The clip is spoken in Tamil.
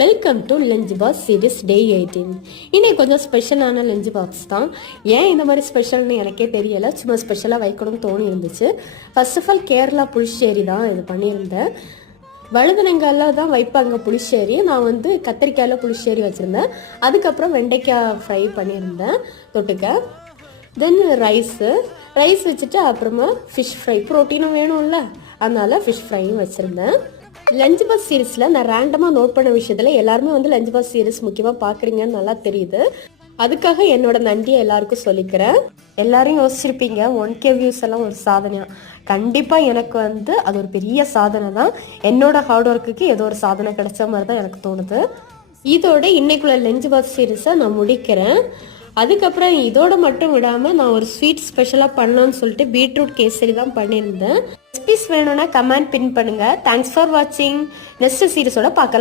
Welcome to lunch box series day 18. இன்னைக்கு கொஞ்சம் ஸ்பெஷலான லஞ்ச் பாக்ஸ் தான். ஏன் இந்த மாதிரி ஸ்பெஷல்னு எனக்கே தெரியலை, சும்மா ஸ்பெஷலாக வைக்கணும்னு தோணி இருந்துச்சு. First of all Kerala pulissery தான் இது பண்ணியிருந்தேன். வழுதனங்காயில் தான் வைப்பாங்க புளிச்சேரி. நான் வந்து கத்திரிக்காயில் புளிச்சேரி வச்சுருந்தேன். அதுக்கப்புறம் வெண்டைக்காய் ஃப்ரை பண்ணியிருந்தேன் தொட்டுக்க. தென் ரைஸ் வச்சுட்டு அப்புறமா ஃபிஷ் ஃப்ரை, ப்ரோட்டீனும் வேணும்ல, அதனால ஃபிஷ் ஃப்ரையும் வச்சுருந்தேன். லஞ்ச் பாக்ஸ் சீரீஸில் நான் ரேண்டமாக நோட் பண்ண விஷயத்தில் எல்லாருமே வந்து லஞ்ச் பாக்ஸ் சீரீஸ் முக்கியமாக பார்க்குறீங்கன்னு நல்லா தெரியுது. அதுக்காக என்னோட நன்றியை எல்லாருக்கும் சொல்லிக்கிறேன். எல்லாரும் யோசிச்சிருப்பீங்க 1K வியூஸ் எல்லாம் ஒரு சாதனையா. கண்டிப்பாக எனக்கு வந்து அது ஒரு பெரிய சாதனை தான். என்னோட ஹார்ட் ஒர்க்குக்கு ஏதோ ஒரு சாதனை கிடைச்ச மாதிரி தான் எனக்கு தோணுது. இதோட இன்னைக்குள்ள லஞ்ச் பாக்ஸ் சீரீஸை நான் முடிக்கிறேன். அதுக்கப்புறம் இதோட மட்டும் விடாமல் நான் ஒரு ஸ்வீட் ஸ்பெஷலாக பண்ணலான்னு சொல்லிட்டு பீட்ரூட் கேசரி தான் பண்ணியிருந்தேன். ரெசிபிஸ் வேணும்னா கமெண்ட் பின் பண்ணுங்க. தேங்க்ஸ் ஃபார் வாட்சிங். நெக்ஸ்ட் சீரீஸோட பார்க்கலாம்.